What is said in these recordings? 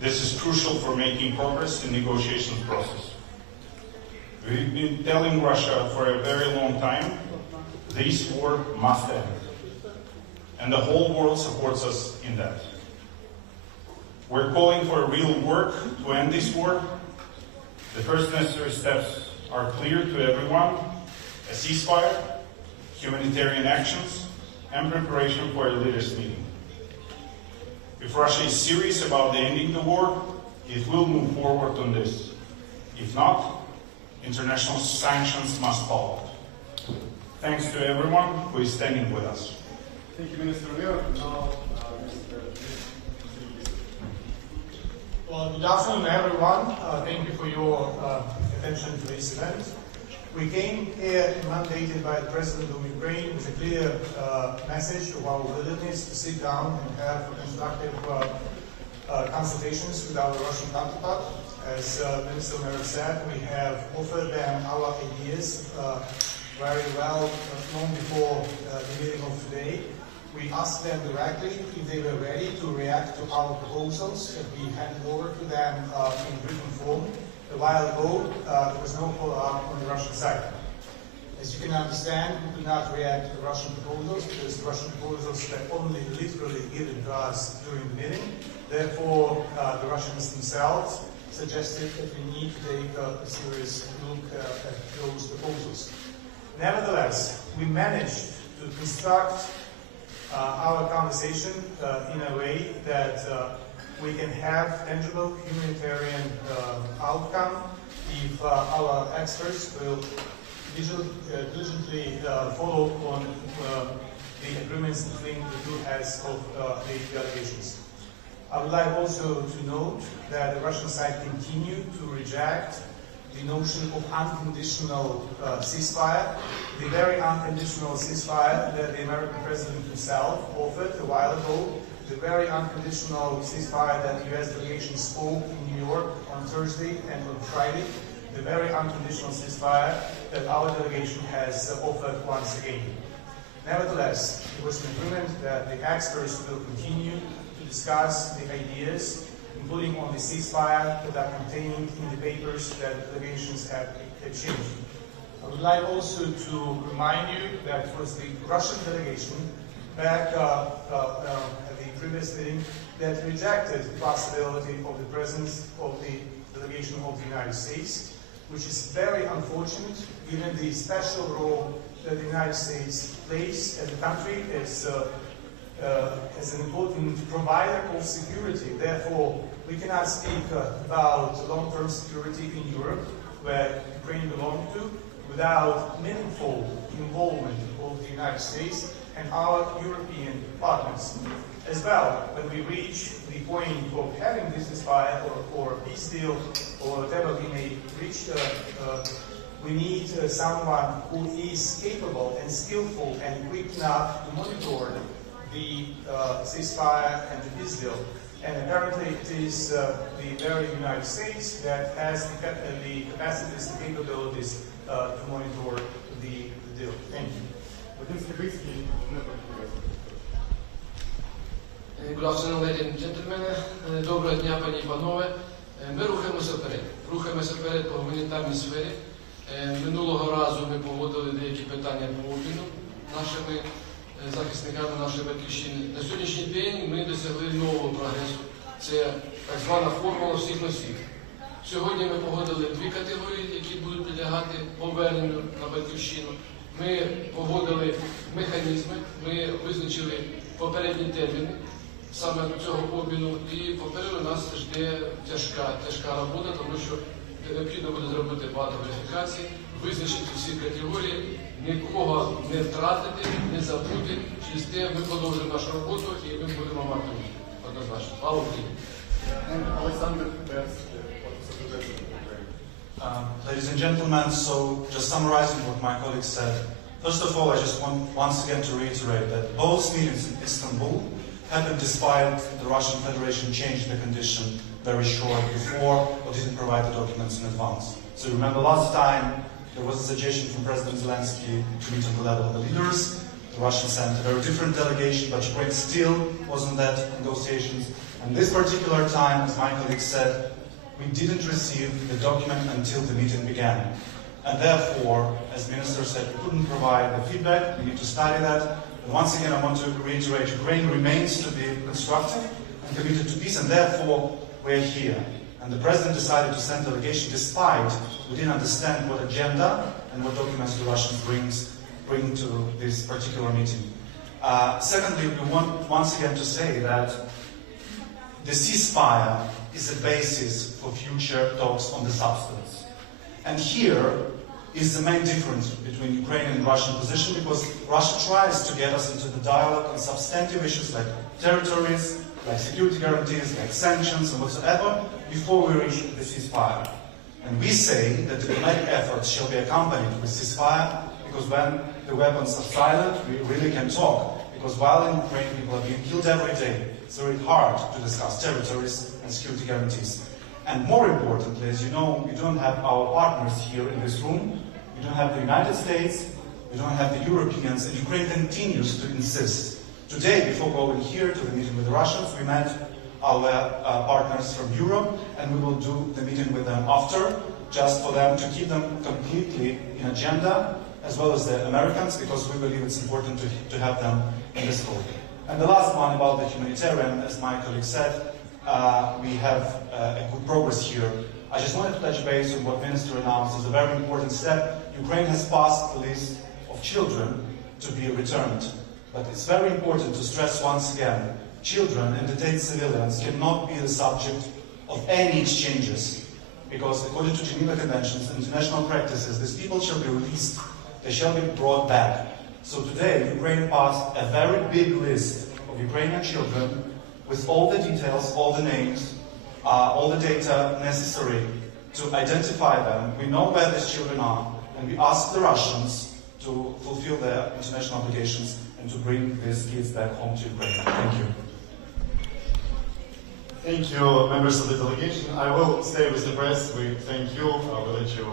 This is crucial for making progress in the negotiations process. We've been telling Russia for a very long time, this war must end. And the whole world supports us in that. We're calling for real work to end this war. The first necessary steps are clear to everyone: a ceasefire, humanitarian actions, and preparation for a leaders' meeting. If Russia is serious about ending the war, it will move forward on this. If not, international sanctions must follow. Thanks to everyone who is standing with us. Thank you, Minister Leo. Now, Well, good afternoon, everyone. Thank you for your attention to this event. We came here mandated by the President of Ukraine with a clear message of our willingness to sit down and have constructive consultations with our Russian counterpart. As Minister Leo said, we have offered them our ideas very well long before the meeting of today. We asked them directly if they were ready to react to our proposals that we handed over to them in written form. A while ago, there was no follow-up on the Russian side. As you can understand, we could not react to the Russian proposals because the Russian proposals were only literally given to us during the meeting. Therefore, the Russians themselves suggested that we need to take a serious look at those proposals. Nevertheless, we managed to construct our conversation in a way that we can have tangible humanitarian outcome if our experts will diligently follow on the agreements between the two heads of the delegations. I would like also to note that the Russian side continued to reject the notion of unconditional ceasefire, the very unconditional ceasefire that the American president himself offered a while ago, the very unconditional ceasefire that the US delegation spoke in New York on Thursday and on Friday, the very unconditional ceasefire that our delegation has offered once again. Nevertheless, it was an agreement that the experts will continue to discuss the ideas, including on the ceasefire that are contained in the papers that the delegations have exchanged. I would like also to remind you that it was the Russian delegation back at the previous meeting that rejected the possibility of the presence of the delegation of the United States, which is very unfortunate given the special role that the United States plays as a country, as an important provider of security. Therefore, we cannot speak about long-term security in Europe, where Ukraine belongs to, without meaningful involvement of the United States and our European partners. As well, when we reach the point of having this ceasefire or a peace deal or whatever we may reach, we need someone who is capable and skillful and quick enough to monitor the ceasefire and the peace deal. And apparently it is the very United States that has the capacities and capabilities to monitor the deal. Thank you. Good afternoon, ladies and gentlemen. Доброго дня, пані і панове. Ми рухаємося вперед. Рухаємося вперед по гуманітарній сфері. Минулого разу ми погодили деякі питання по обміну нашими захисниками нашої батьківщини. На сьогоднішній день ми досягли нового прогресу. Це так звана формула всіх на всіх. Сьогодні ми погодили дві категорії, які будуть підлягати поверненню на батьківщину. Ми погодили механізми, ми визначили попередні терміни саме до цього обміну, і попереду нас жде тяжка робота, тому що необхідно буде зробити багато верифікацій, визначити всі категорії, нікого не втратити, не забути. Через те ми продовжуємо нашу роботу і ми будемо мати однозначно. Слава Україні! Ladies and gentlemen, so just summarizing what my colleague said, first of all, I just want once again to reiterate that both meetings in Istanbul happened despite the Russian Federation changing the condition very short before or didn't provide the documents in advance. So remember last time there was a suggestion from President Zelensky to meet on the level of the leaders. The Russians sent a very different delegation, but Ukraine still was in that negotiations. And this particular time, as my colleague said, we didn't receive the document until the meeting began. And therefore, as Minister said, we couldn't provide the feedback. We need to study that. And once again, I want to reiterate, Ukraine remains to be constructive and committed to peace, and therefore we're here. And the President decided to send a delegation despite we didn't understand what agenda and what documents the Russians bring to this particular meeting. Secondly, we want once again to say that the ceasefire is the basis for future talks on the substance. And here is the main difference between Ukrainian and Russian position, because Russia tries to get us into the dialogue on substantive issues like territories, like security guarantees, like sanctions and whatsoever, before we reach the ceasefire. And we say that the diplomatic efforts shall be accompanied with ceasefire, because when the weapons are silent, we really can talk. Because while in Ukraine people are being killed every day, it's very hard to discuss territories and security guarantees. And more importantly, as you know, we don't have our partners here in this room. We don't have the United States, we don't have the Europeans, and Ukraine continues to insist. Today, before going here to the meeting with the Russians, we met our partners from Europe, and we will do the meeting with them after, just for them to keep them completely in agenda, as well as the Americans, because we believe it's important to have them in the scope. And the last one about the humanitarian, as my colleague said, we have a good progress here. I just wanted to touch base on what Minister announced as a very important step. Ukraine has passed the list of children to be returned. But it's very important to stress once again, children and detained civilians cannot be the subject of any exchanges. Because according to Geneva Conventions and international practices, these people shall be released, they shall be brought back. So today, Ukraine passed a very big list of Ukrainian children with all the details, all the names, all the data necessary to identify them. We know where these children are, and we ask the Russians to fulfill their international obligations and to bring these kids back home to Ukraine. Thank you. Thank you, members of the delegation. I will stay with the press. We thank you. I will let you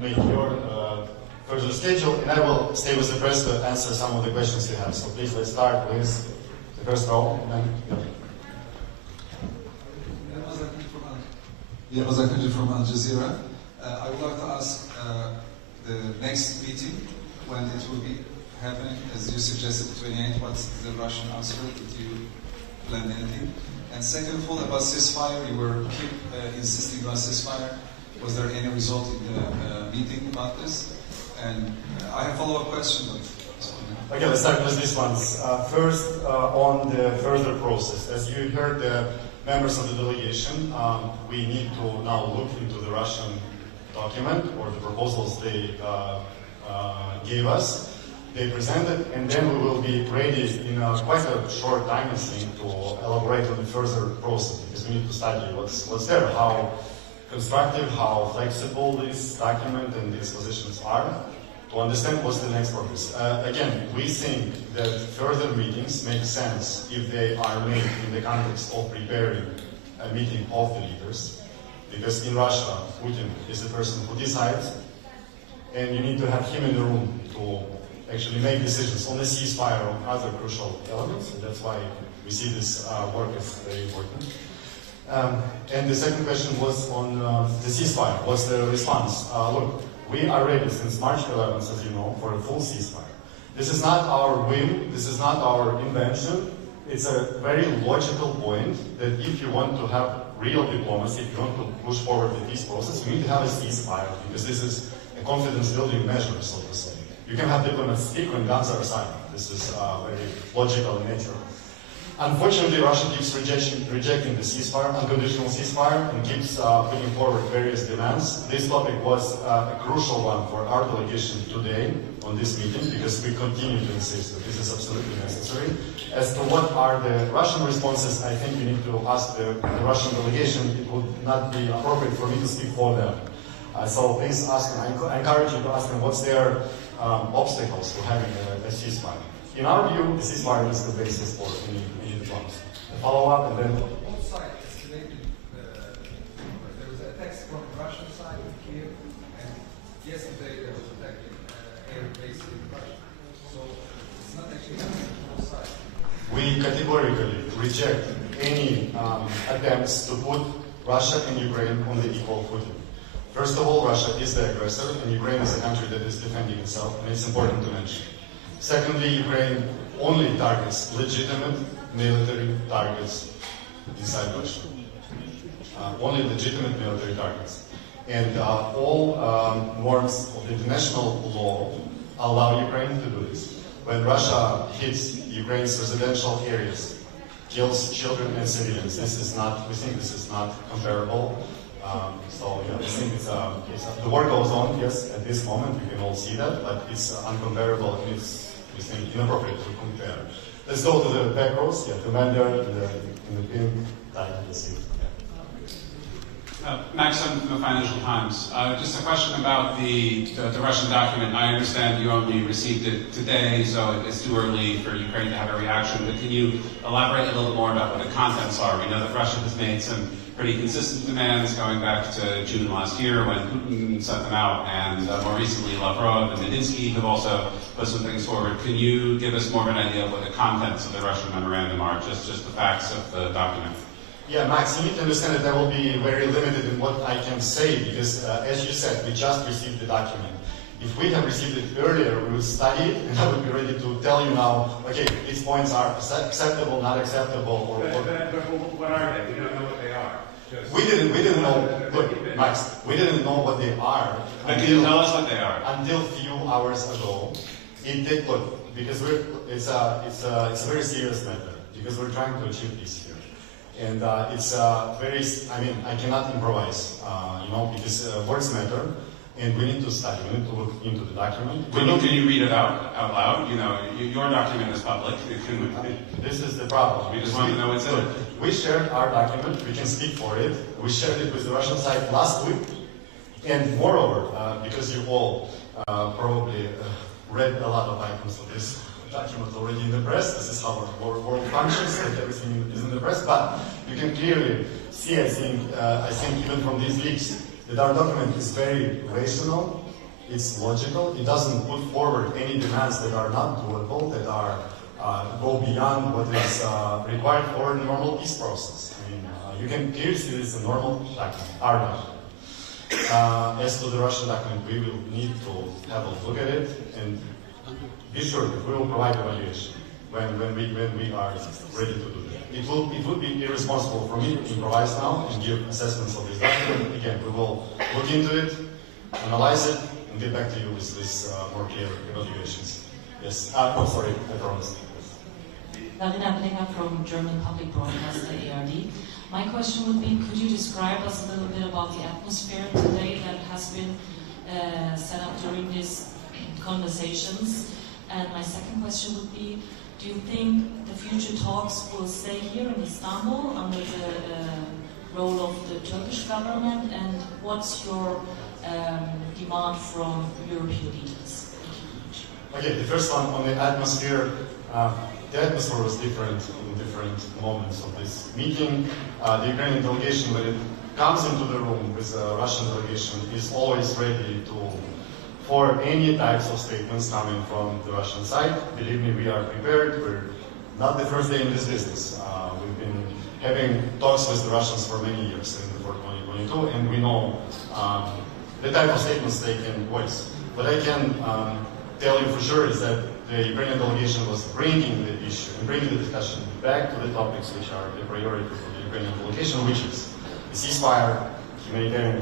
make your further schedule, and I will stay with the press to answer some of the questions you have. So please, let's start with the first row. From Al Jazeera. I would like to ask the next meeting, when it will be happening, as you suggested, 28, what's the Russian answer? Did you plan anything? And second of all, about ceasefire, you were keep insisting on ceasefire. Was there any result in the meeting about this? And I have a follow-up question. But okay, let's start with these ones. First, on the further process. As you heard the members of the delegation, we need to now look into the Russian document or the proposals they gave us. They presented, and then we will be ready in quite a short time, I think, to elaborate on the further process, because we need to study what's there, how constructive, how flexible this document and these positions are, to understand what's the next progress. Again, we think that further meetings make sense if they are made in the context of preparing a meeting of the leaders, because in Russia, Putin is the person who decides, and you need to have him in the room to actually make decisions on the ceasefire, on other crucial elements, and that's why we see this work as very important. And the second question was on the ceasefire. What's the response? Look, we are ready since March 11th, as you know, for a full ceasefire. This is not our whim, this is not our invention. It's a very logical point that if you want to have real diplomacy, if you want to push forward the peace process, you need to have a ceasefire, because this is a confidence-building measure, so to say. You can have diplomats speak when guns are silent. This is very logical in nature. Unfortunately, Russia keeps rejecting the ceasefire, unconditional ceasefire, and keeps putting forward various demands. This topic was a crucial one for our delegation today on this meeting, because we continue to insist that this is absolutely necessary. As to what are the Russian responses, I think we need to ask the Russian delegation. It would not be appropriate for me to speak for them. So please ask them. I encourage you to ask them what's their obstacles to having a ceasefire. In our view, the ceasefire is the basis for any diplomacy. A follow-up, and then... Both sides estimated there was a text from the Russian side of Kiev, and yesterday there was attacking air base in Russia. So it's not actually happening on both sides. We categorically reject any attempts to put Russia and Ukraine on the equal footing. First of all, Russia is the aggressor, and Ukraine is a country that is defending itself, and it's important to mention. Secondly, Ukraine only targets legitimate military targets inside Russia. Only legitimate military targets. And all norms of international law allow Ukraine to do this. When Russia hits Ukraine's residential areas, kills children and civilians, we think this is not comparable. We think the war goes on, yes, at this moment, we can all see that, but it's uncomparable, and it's, we think, inappropriate to compare. Let's go to the back rows, the man there in the pink tie, let's see. Max from the Financial Times. Just a question about the Russian document. I understand you only received it today, so it's too early for Ukraine to have a reaction, but can you elaborate a little bit more about what the contents are? We know that Russia has made some pretty consistent demands going back to June last year when Putin sent them out, and more recently Lavrov and Medinsky have also put some things forward. Can you give us more of an idea of what the contents of the Russian memorandum are, just the facts of the document? Yeah, Max, you need to understand that I will be very limited in what I can say because, as you said, we just received the document. If we have received it earlier, we would study it, and I would be ready to tell you now, okay, these points are acceptable, not acceptable, or... But what are they? We don't know what they are. We didn't know, look, Max, we didn't know what they are. But can you tell us what they are? Until a few hours ago. Look, because it's a very serious matter, because we're trying to achieve peace here. And it's very, I cannot improvise, because words matter, and we need to study, we need to look into the document. Can you read it out loud? Your document is public. This is the problem. We just want to know what's in it. We shared our document, we can speak for it. We shared it with the Russian side last week. And moreover, because you all probably read a lot of items of this document already in the press, this is how our world functions, that everything is in the press, but you can clearly see, I think even from these leaks, that our document is very rational, it's logical, it doesn't put forward any demands that are not doable, that are go beyond what is required for the normal peace process. You can clearly see this is a normal document, our document. As to the Russian document, we will need to have a look at it and be sure that we will provide evaluation when we are ready to do that. It would be irresponsible for me to improvise now and give assessments of this document. Again, we will look into it, analyze it, and get back to you with more clear evaluations. Yes. Sorry, I promised. Marina from German Public Broadcaster ARD. My question would be, could you describe us a little bit about the atmosphere today that has been set up during these conversations? And my second question would be, do you think the future talks will stay here in Istanbul under the role of the Turkish government? And what's your demand from European leaders? Okay, the first one on the atmosphere. The atmosphere was different in different moments of this meeting. The Ukrainian delegation, when it comes into the room with the Russian delegation, is always ready for any types of statements coming from the Russian side. Believe me, we are prepared. We're not the first day in this business. We've been having talks with the Russians for many years, even before 2022, and we know the type of statements they can voice. What I can tell you for sure is that the Ukrainian delegation was bringing the issue and bringing the discussion back to the topics which are the priority for the Ukrainian delegation, which is the ceasefire, humanitarian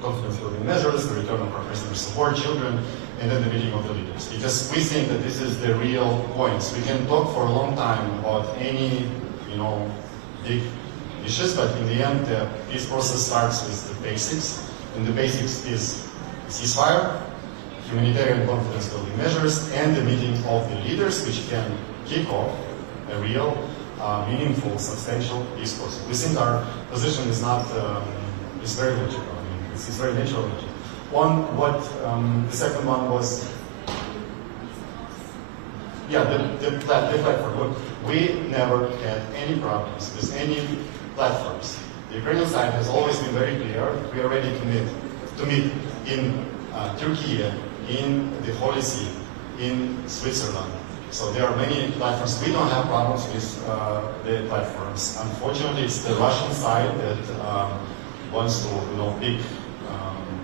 confidence-building measures, the return of our prisoners of war, children, and then the meeting of the leaders. Because we think that this is the real points. We can talk for a long time about any, big issues, but in the end, the peace process starts with the basics, and the basics is ceasefire, humanitarian confidence-building measures, and the meeting of the leaders, which can kick off a real, meaningful, substantial peace process. We think our position is not, is very logical. It's very natural. The second one was, the platform. Look, we never had any problems with any platforms. The Ukrainian side has always been very clear. We are ready to meet in Turkey, in the Holy See, in Switzerland, So there are many platforms. We don't have problems with the platforms. Unfortunately, it's the Russian side that wants to, pick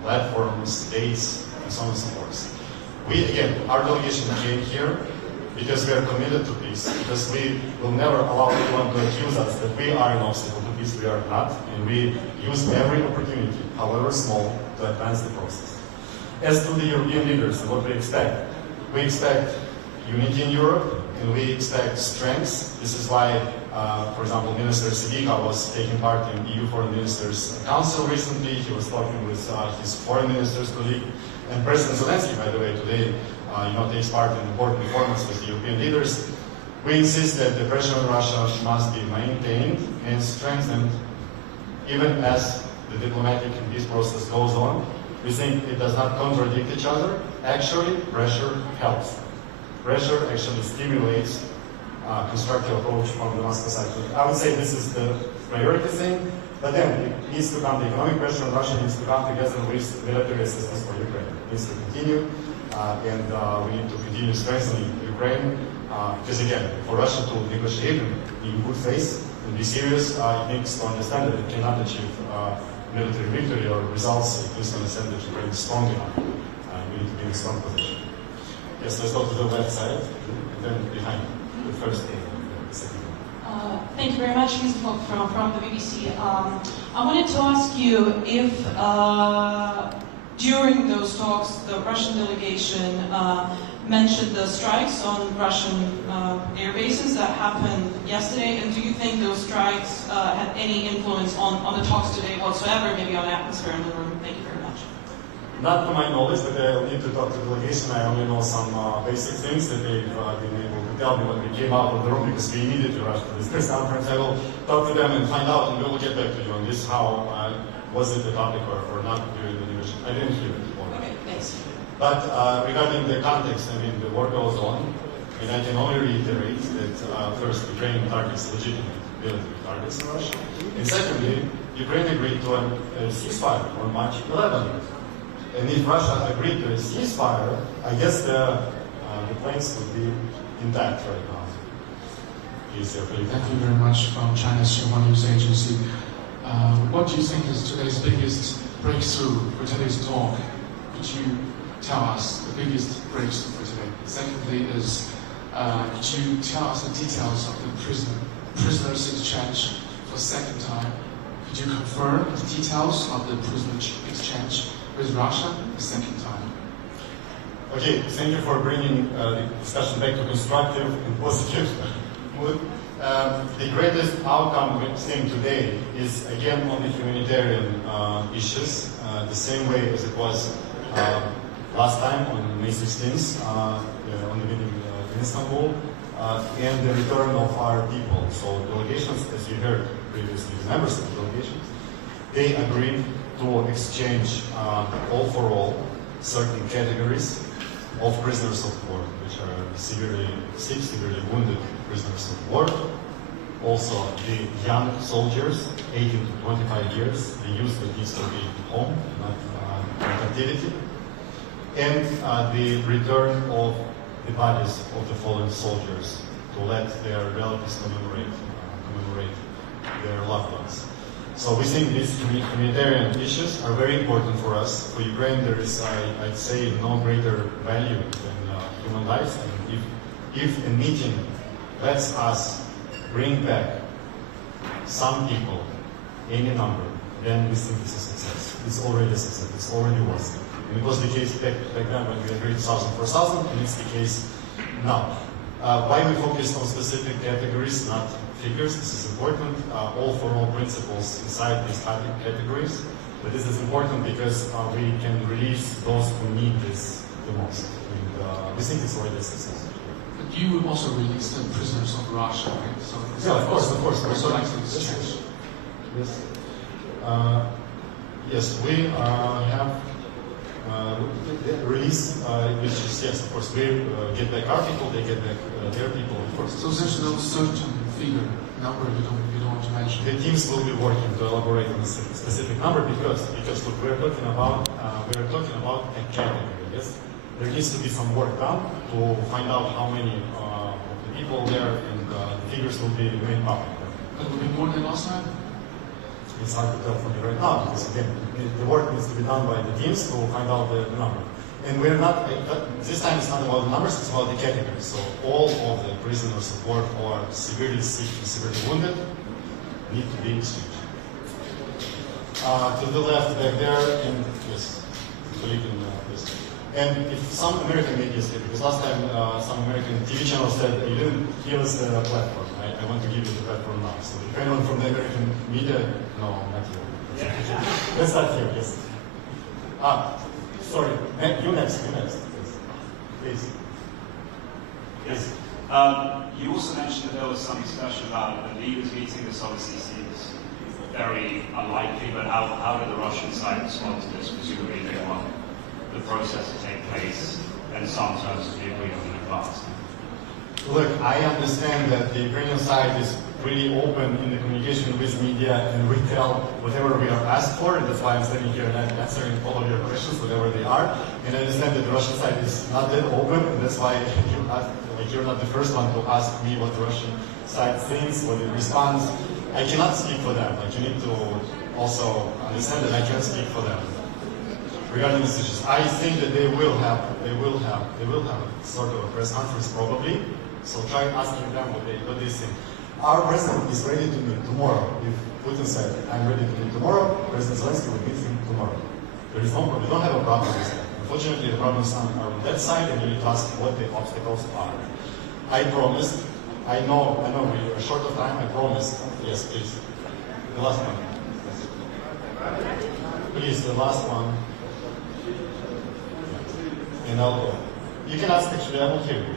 platforms, dates, and so on and so forth. We, again, our delegation came here because we are committed to peace, because we will never allow anyone to accuse us that we are an obstacle to peace. We are not, and we use every opportunity, however small, to advance the process. As to the European leaders and what we expect unity in Europe, and we expect strengths. This is why, for example, Minister Sidika was taking part in EU Foreign Ministers Council recently. He was talking with his foreign minister's colleague. And President Zelensky, by the way, today, takes part in important performance with the European leaders. We insist that the pressure on Russia must be maintained and strengthened even as the diplomatic and peace process goes on. We think it does not contradict each other. Actually, pressure helps. Pressure actually stimulates constructive approach from the Moscow side. I would say this is the priority thing, but then it needs to come, the economic pressure on Russia needs to come together with military assistance for Ukraine. It needs to continue, and we need to continue strengthening Ukraine, because again, for Russia to negotiate in good faith and be serious, it needs to understand that it cannot achieve military victory or results. It needs to understand that Ukraine is strong enough. We need to be in a strong position. Yes, let's go to the left side, and then behind the first thing, the second one. Thank you very much, Mr. Falk from the BBC. I wanted to ask you if during those talks the Russian delegation mentioned the strikes on Russian air bases that happened yesterday, and do you think those strikes had any influence on the talks today whatsoever, maybe on the atmosphere in the room? Thank you very much. Not to my knowledge, but I need to talk to the delegation. I only know some basic things that they've been able to tell me when we came out of the room, because we immediately rushed to this press conference. I will talk to them and find out, and we will get back to you on this, how was it a topic or not during the division. I didn't hear it before. Okay, thanks. But regarding the context, I mean, the war goes on, and I can only reiterate that first, Ukraine targets legitimate military targets in Russia, and secondly, Ukraine agreed to a ceasefire on March 11th. And if Russia agreed to a ceasefire, I guess the planes would be intact right now. Thank you very much from China's Xinhua News Agency. What do you think is today's biggest breakthrough for today's talk? Could you tell us the biggest breakthrough for today? Secondly is, could you tell us the details of the prisoners exchange for the second time? Could you confirm the details of the prisoner exchange with Russia the second time? Okay, thank you for bringing the discussion back to constructive and positive mood. The greatest outcome we're seeing today is again on the humanitarian issues, the same way as it was last time on May 16th, on the meeting in Istanbul, and the return of our people. So delegations, as you heard previously, the members of the delegations, they agreed to exchange all for all certain categories of prisoners of war, which are severely sick, severely wounded prisoners of war. Also, the young soldiers, 18 to 25 years, the youth that needs to be home, not in captivity. And the return of the bodies of the fallen soldiers to let their relatives commemorate their loved ones. So we think these humanitarian issues are very important for us. For Ukraine, there is, I'd say, no greater value than human lives. And if a meeting lets us bring back some people, any number, then we think it's a success. It's already a success. It's already worth it. And it was the case back then when we agreed 1,000 for 1,000, and it's the case now. Why we focused on specific categories, not figures? This is important. All for all principles inside these categories. But this is important because we can release those who need this the most. And we think it's already a success. But you would also release the prisoners of Russia, right? So yeah, of course. Also like to exchange. Yes. Yes, we have release, which is, yes, of course, we get back our people, they get back their people, of course. So there's no certain figure, number you don't want to mention? The teams will be working to elaborate on a specific number because look, we're talking about a category, yes? There needs to be some work done to find out how many people there, and the figures will be made public. It will be more than last time? It's hard to tell from me right now, because again, the work needs to be done by the teams to find out the number. And we're not, this time it's not about the numbers, it's about the categories. So all of the prisoners of war who are severely sick and severely wounded need to be exchanged. To the left back there, and yes, colleague in this. And if some American media said, because last time some American TV channel said, you didn't give us the platform, I want to give you the platform now. So if anyone from the American media, no, not here. Let's start here, yes. Sorry, you next, please. Yes. You also mentioned that there was some discussion about the leaders meeting. This obviously seems very unlikely, but how did the Russian side respond to this? Presumably they want the process to take place and some terms to be agreed on in advance. Look, I understand that the Ukrainian side is pretty open in the communication with media, and we tell whatever we are asked for, and that's why I'm standing here and I'm answering all of your questions, whatever they are. And I understand that the Russian side is not that open, and that's why you're not the first one to ask me what the Russian side thinks, what it responds. I cannot speak for them. Like, you need to also understand that I can't speak for them regarding these issues. I think that they will have sort of a press conference probably. So try asking them what they think. Our president is ready to meet tomorrow. If Putin said, I'm ready to meet tomorrow, President Zelensky will meet him tomorrow. There is no problem. We don't have a problem with that. Unfortunately, the problems are on that side, and you need to ask what the obstacles are. I promised, I know we are short of time, I promised. Yes, please. The last one. Please, the last one. And I'll go. You can ask actually, I will hear you.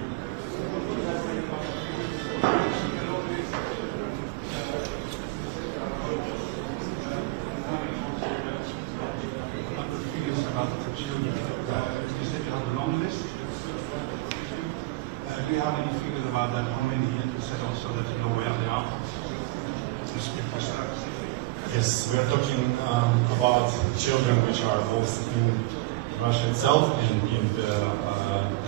Do you have any figures about that? How many you said also that you know where they are? Yes, we are talking about children which are both in Russia itself and in the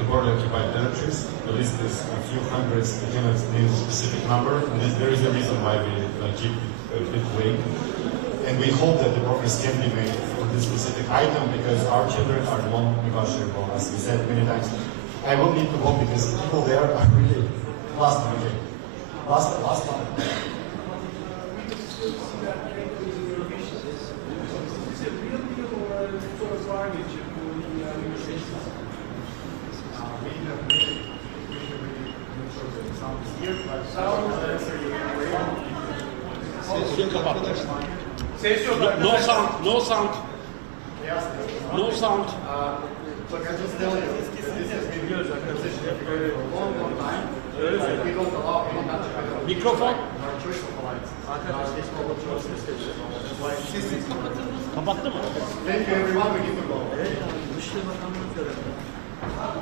temporarily occupied territories. The list is a few hundreds. We cannot name a specific number, and there is a reason why we keep it vague. And we hope that the progress can be made for this specific item, because our children are non-negotiable, as we said many times. I will need to go because people there are really... Last one, okay. Last one. No sound. Look, I just tell you, this has been used as a position for a long time. We don't allow any kind of Mikrofon. our choice of alliances. This global choice is Kapattı mı? Thank you everyone, we need to go.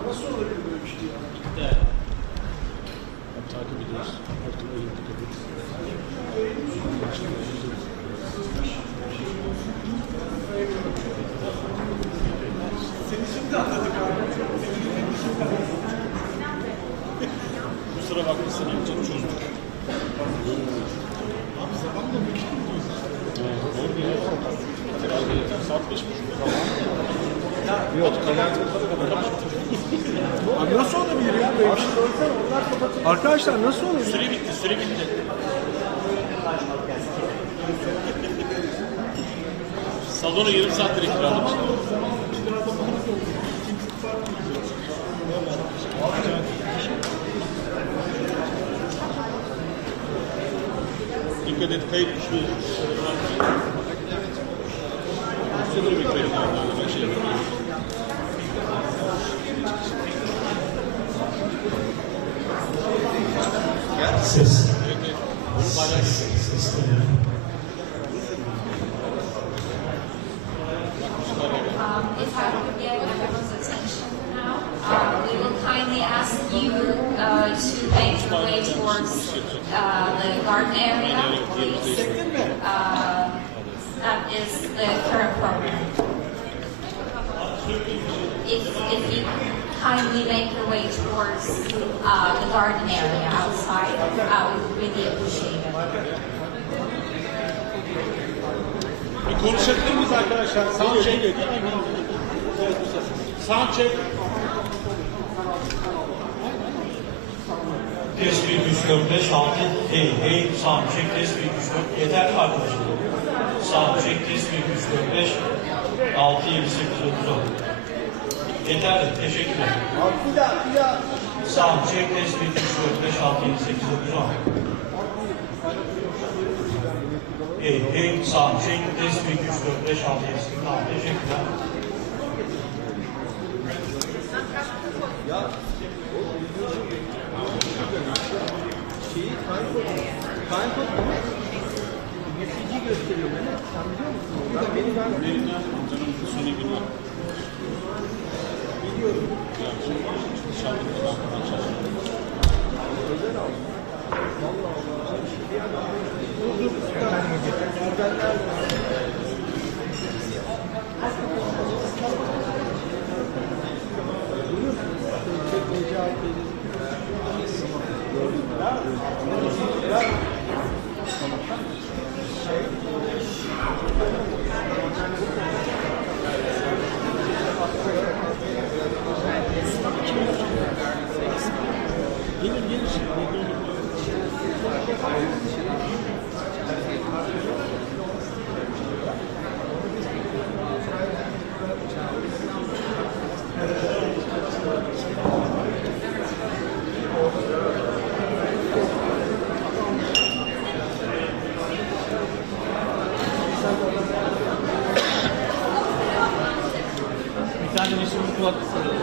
Nasıl olabilir böyle bir şey ya? Evet. Takip ediyoruz. Seni şimdi anladık abi. Kusura bakma seni çok çözdük. Abi zamanla mı gidiyorsun? Doğru bir yer. Saat 5.30 falan. Yok, abi nasıl olabilir ya böyle bir şey? Arkadaşlar nasıl olur? Süre bitti. Salonu yarım saattir kiralamışlar. Dikkat et, kayıp düşüyor. Şurada bir kayıp var. Ses. If I could get everyone's attention now, we will kindly ask you to make your way towards the garden area, please. That is the current program. If you kindly make your way towards the garden area outside, we would really appreciate it. Bir konuşabilir miyiz arkadaşlar? Sound check. Sound check. Test 1, 2, 3, 4, 5, 6. Hey, hey, sound check, test 1, 2, 3, 4. Yeter arkadaşlar. Sound check, test 1, 2, 3, 4, 5, 6, 7, 8, 9, 10. Yeterli, teşekkürler. Bir daha. Sound check, test 1, 2, 3, 4, 5, 6, 7, 8, 9, 10. Hey, hey, sound check, test 1, 2, 3, 4, 5, 6, 7, 8, 9. Teşekkürler. Neticeyi gösteriyor bana. Sen biliyor musun? Benim amcanın sonu bilmem. Biliyorum. Bir tane meşhur kulaklık sanırım.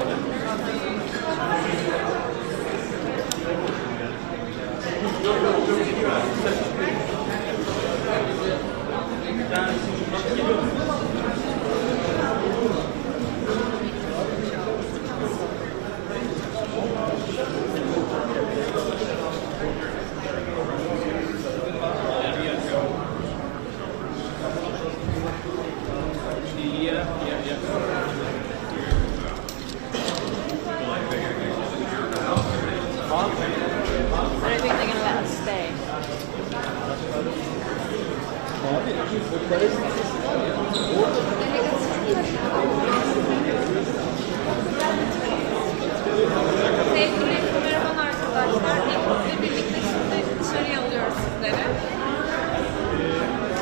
Sevgili kameraman arkadaşlar, ekiple birlikte şimdi dışarıya alıyoruz sizleri.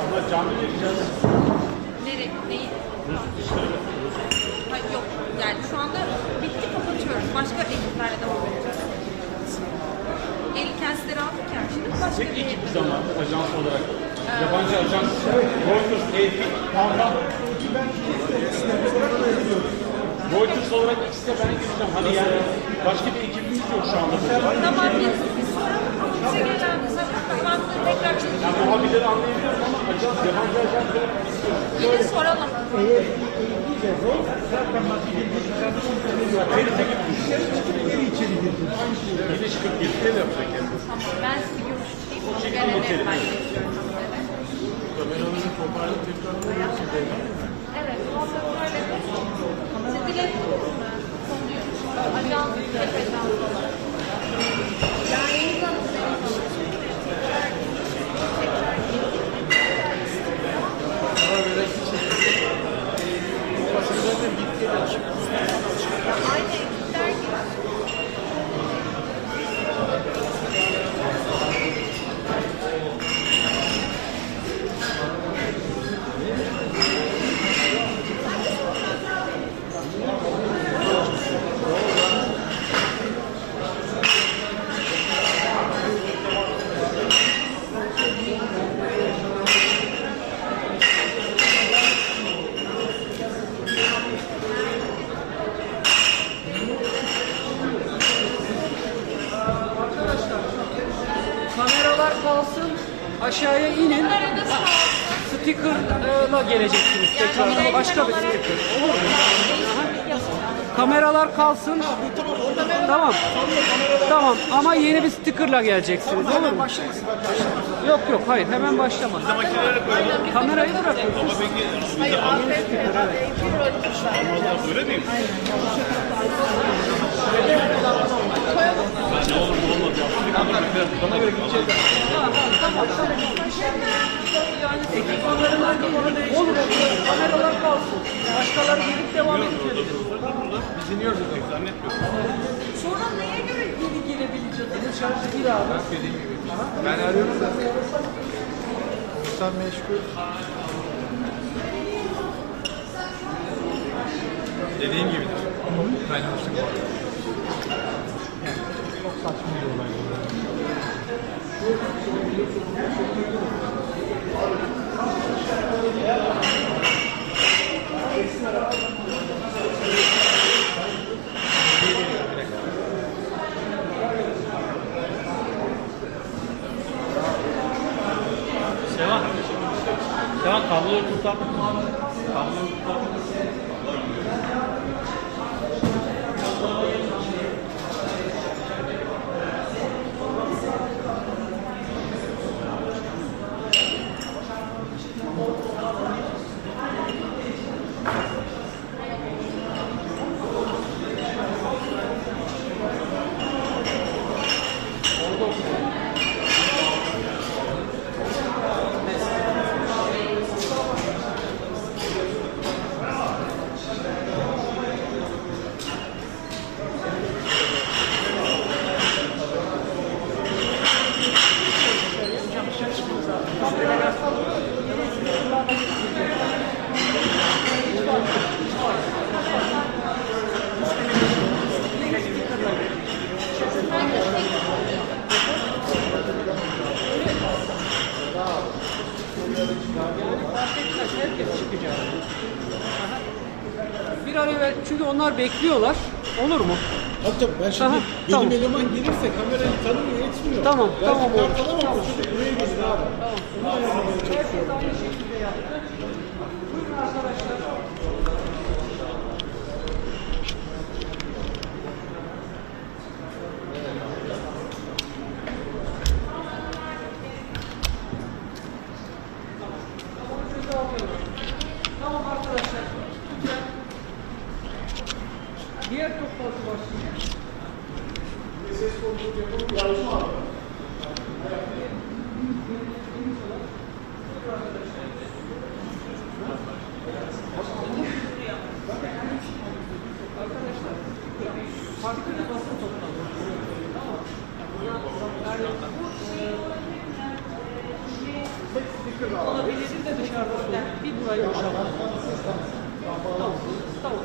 Ama canlı gireceğiz. Nereye? Neyi? Ha, yok. Yani şu anda bitti, kapatıyoruz. Başka ekiplerle devam edeceğiz. El kensleri aldık yani. Şimdi başka Tek bir ekip bir zaman ajans olarak. Yabancı ajans. Reuters, AP, Panda. Reuters olarak ikisi de ben gireceğim. Hani yani başka bir ekibimiz yok şu anda burada. Tamam, biz soralım ama bize gelen zamanında tekrar çözeceğiz. Yani muhabirleri anlayabiliyorum ama ajans, yabancı ajans Bir de soralım. Birleşik birlikte mi yapacak yani? Tamam, ben sizi görüştüreyim. Onu gelelim ben getiriyorum sizlere. Kameraların toparlı tekrar Evet, muhakkak öyle. Siz dilettiniz mi? Konuyu. Ajans, hep ajans olarak. Yani aynı ekipler gibi. Kameralar kalsın, aşağıya inin. Sticker'la geleceksiniz tekrar. Başka bir sticker. Olur mu? Kameralar kalsın. Tamam. Tamam ama yeni bir stickerla geleceksiniz. Olur mu? Yok yok hayır hemen başlama. Kamerayı bırakıyorsun. Ama peki öyle değil mi? Ne olur mu olmaz ya. Bana göre gideceğiz. Olur. Kameralar kalsın. Başkaları gelip devam edecek. Biz iniyoruz dedik zannetmiyorum. Sonra neye göre geri gelebileceğiz? Bunun şarjı bir abi. Dediğim gibi. Ben arıyorum da. Sen meşgul. Dediğim gibidir. Ben yapmıştım bu arada. Çok saçma bir olay. Sevan kabloyu kurtar. Kabloyu kurtar. Bir an evvel çünkü onlar bekliyorlar. Olur mu? Tabii ben şimdi benim eleman gelirse kamerayı tanımıyor, etmiyor. Tamam, tamam olur. Tamam. Buraya gelin abi. Bunu ayarlamaya çalışıyorum. Buyurun arkadaşlar. Tamam arkadaşlar. Diğer toplantı başlayacak. Ses kontrolü yapalım. Yarışma abi. Arkadaşlar, farklı bir basın toplantısı. Tamam. Yani bu olabilir de dışarıda sorun. Bir burayı boşaltalım. Tamam. Tamam.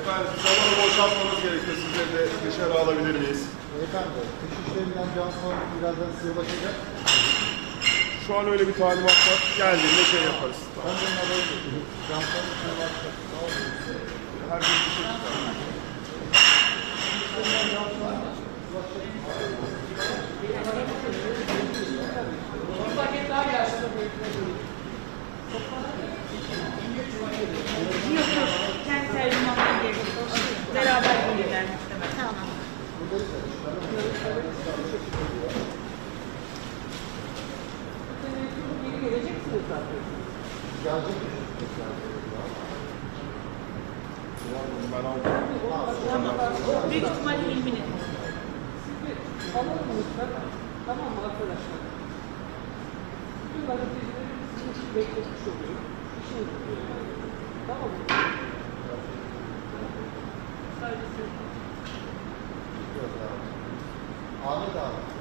Efendim, salonu boşaltmamız gerekiyor. Sizleri de dışarı alabilir miyiz? Beyefendi, kış işlerinden Johnson birazdan size ulaşacak. Şu an öyle bir talimat var. Geldiğinde şey yaparız. Ben de adayı getirdim. Johnson size ulaşacak. Her gün bir şey çıkar. Bir paket daha gelsin. Alalım lütfen. Tamam mı arkadaşlar? Bütün gazetecileri sizin için bekletmiş oluyor. İşiniz oluyor. Tamam mı? Sadece siz. Ahmet abi.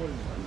Больно.